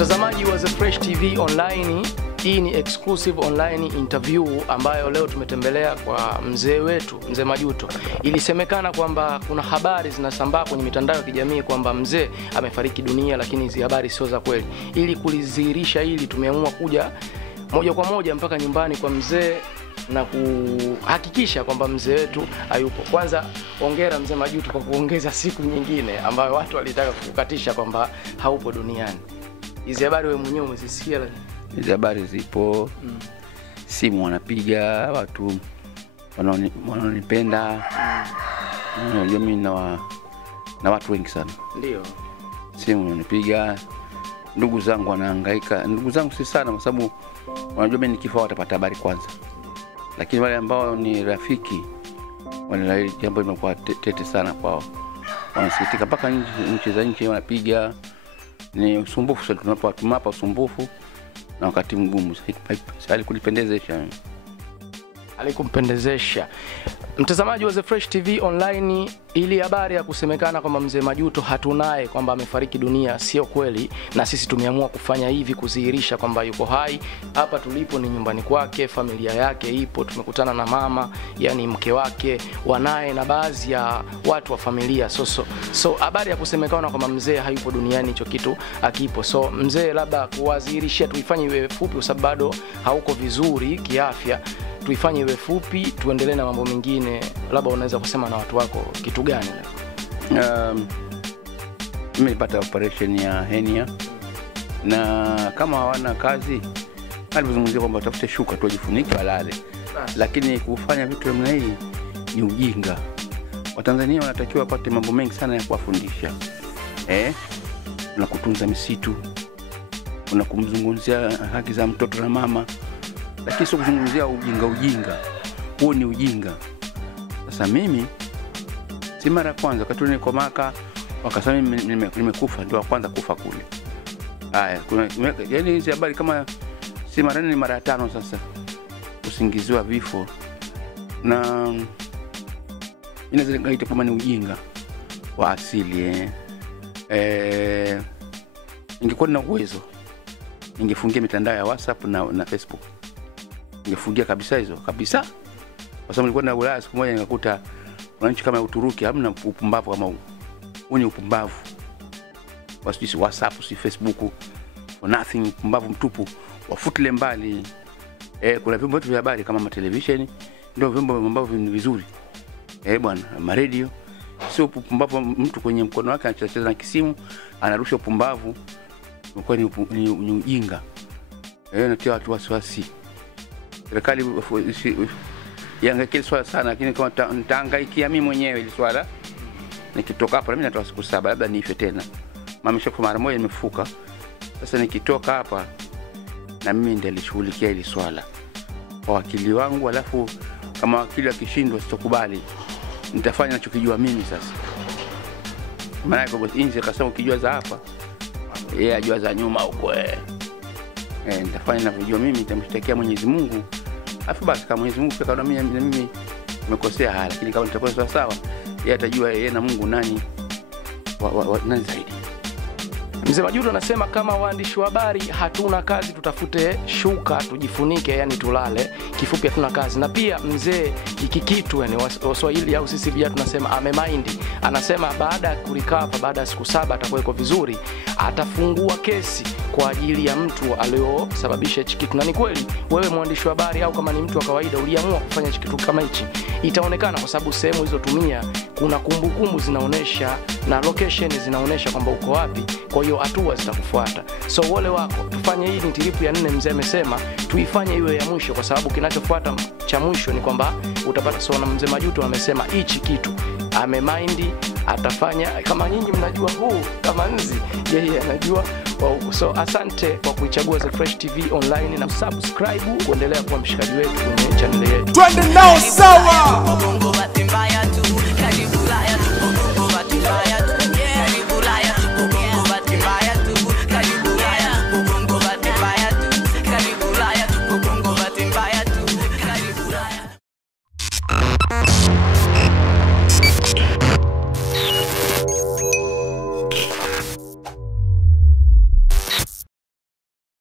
Mtazamaji wa The Fresh TV Online, hii ni exclusive online interview ambayo leo tumetembelea kwa mzee wetu, Mzee Majuto. Ilisemekana kwamba kuna habari zinasambaa kwenye mitandao ya kijamii kwamba mzee amefariki dunia, lakini hizo habari sio za kweli. Ili kulidhihirisha hili, tumeamua kuja moja kwa moja mpaka nyumbani kwa mzee na kuhakikisha kwamba mzee wetu hayupo. Kwanza hongera Mzee Majuto kwa kuongeza siku nyingine ambayo watu walitaka kukukatisha kwamba haupo duniani. Hizi habari wewe mwenyewe umezisikia? Lakini hizi habari zipo, simu wanapiga watu wanaonipenda. Unajua mimi na watu wengi sana. Ndio. Simu wanapiga, ndugu zangu wanahangaika. Ndugu zangu si sana kwa sababu wanajua mimi nikifa watapata habari kwanza. Lakini wale ambao ni rafiki wale jambo limekuwa tete sana kwao. Wanasikitika mpaka nchi za nchi wanapiga. Ni usumbufu sasa, tunapata usumbufu na wakati mgumu. Sasa kulipendezesha. Alikumpendezesha. Mtazamaji wa The Fresh TV Online, ili habari ya kusemekana kwamba Mzee Majuto hatunaye, kwamba amefariki dunia, sio kweli, na sisi tumeamua kufanya hivi kudhihirisha kwamba yuko hai. Hapa tulipo ni nyumbani kwake, familia yake ipo, tumekutana na mama, yani mke wake, wanae na baadhi ya watu wa familia. So habari ya kusemekana kwamba mzee hayupo duniani, hicho kitu akipo. So mzee, labda kuwadhihirishia, tuifanye iwe fupi kwa sababu bado hauko vizuri kiafya. Tuifanye iwe fupi, tuendelee na mambo mengine. Labda unaweza kusema na watu wako kitu gani? Nimepata operation ya hernia, na kama hawana kazi alipozungumzia kwamba tafute shuka tu wajifunike walale. Lakini kufanya vitu namna hii ni ujinga. Watanzania wanatakiwa wapate mambo mengi sana ya kuwafundisha. Na kutunza misitu, na kumzungumzia haki za mtoto na mama. Lakini sio kuzungumzia ujinga. Huo ni ujinga. Sasa mimi si mara kwanza wakati niko Maka wakasema nimekufa, ndio kwanza kufa kule. Haya, yani hizi habari kama si mara ni mara 5 sasa usingiziwa vifo, na inaweza kama ni ujinga wa asili. Ningekuwa na uwezo ningefungia mitandao ya WhatsApp na Facebook. Ningefungia kabisa hizo kabisa. Kwa sababu nilikuwa na Ulaya siku moja nikakuta wananchi kama Uturuki hamna upumbavu kama huu. Huu ni upumbavu. Wasisi WhatsApp, si Facebook, for nothing, upumbavu mtupu. Wafutile mbali. Kuna vyombo vya habari kama television, ndio vyombo ambavyo ni vizuri. Bwana, radio. Sio upumbavu mtu kwenye mkono wake anacheza na kisimu, anarusha upumbavu. Kwa ni ujinga. Natia watu wasiwasi. Serikali yangakie swala sana, lakini kama nitahangaikia mimi mwenyewe ile swala, nikitoka hapa mimi natoa siku 7 labda nife tena. Mama shaka mara moja nimefuka. Sasa nikitoka hapa na mimi ndiye nilishughulikia ile swala kwa wakili wangu, alafu kama wakili akishindwa sitokubali, nitafanya ninachokijua mimi sasa. Maana kwa inzi akasema ukijua za hapa yeye ajua za nyuma huko. Nitafanya ninavyojua mimi, nitamshtakia Mwenyezi Mungu. Afu basi kama Mwenyezi Mungu pekao na mimi nimekosea hali, lakini kama nitakuwa sawa sawa, yeye atajua yeye na Mungu nani nani zaidi. Mzee Majuto anasema kama waandishi wa habari hatuna kazi, tutafute shuka tujifunike, yani tulale. Kifupi hatuna kazi. Na pia mzee hiki kitu, yani Waswahili au sisi vijana tunasema amemind. Anasema baada ya kurecover, baada ya siku 7 atakuwa iko vizuri, atafungua kesi kwa ajili ya mtu aliyosababisha hiki kitu. Na ni kweli wewe mwandishi wa habari au kama ni mtu wa kawaida uliamua kufanya hiki kitu kama hichi, itaonekana kwa sababu sehemu hizo tumia kuna kumbukumbu zinaonesha na location zinaonesha kwamba uko wapi. Kwa hiyo hatua zitakufuata. So wale wako tufanye hii ni trip ya 4. Mzee amesema tuifanye iwe ya mwisho kwa sababu kinachofuata cha mwisho ni kwamba utapata. So na Mzee Majuto amesema hichi kitu amemind, atafanya kama nyinyi mnajua huu kama nzi, yeye anajua wa. So asante kwa kuichagua The Fresh TV Online na subscribe kuendelea kuwa mshikaji wetu kwenye channel yetu. Twende nao sawa.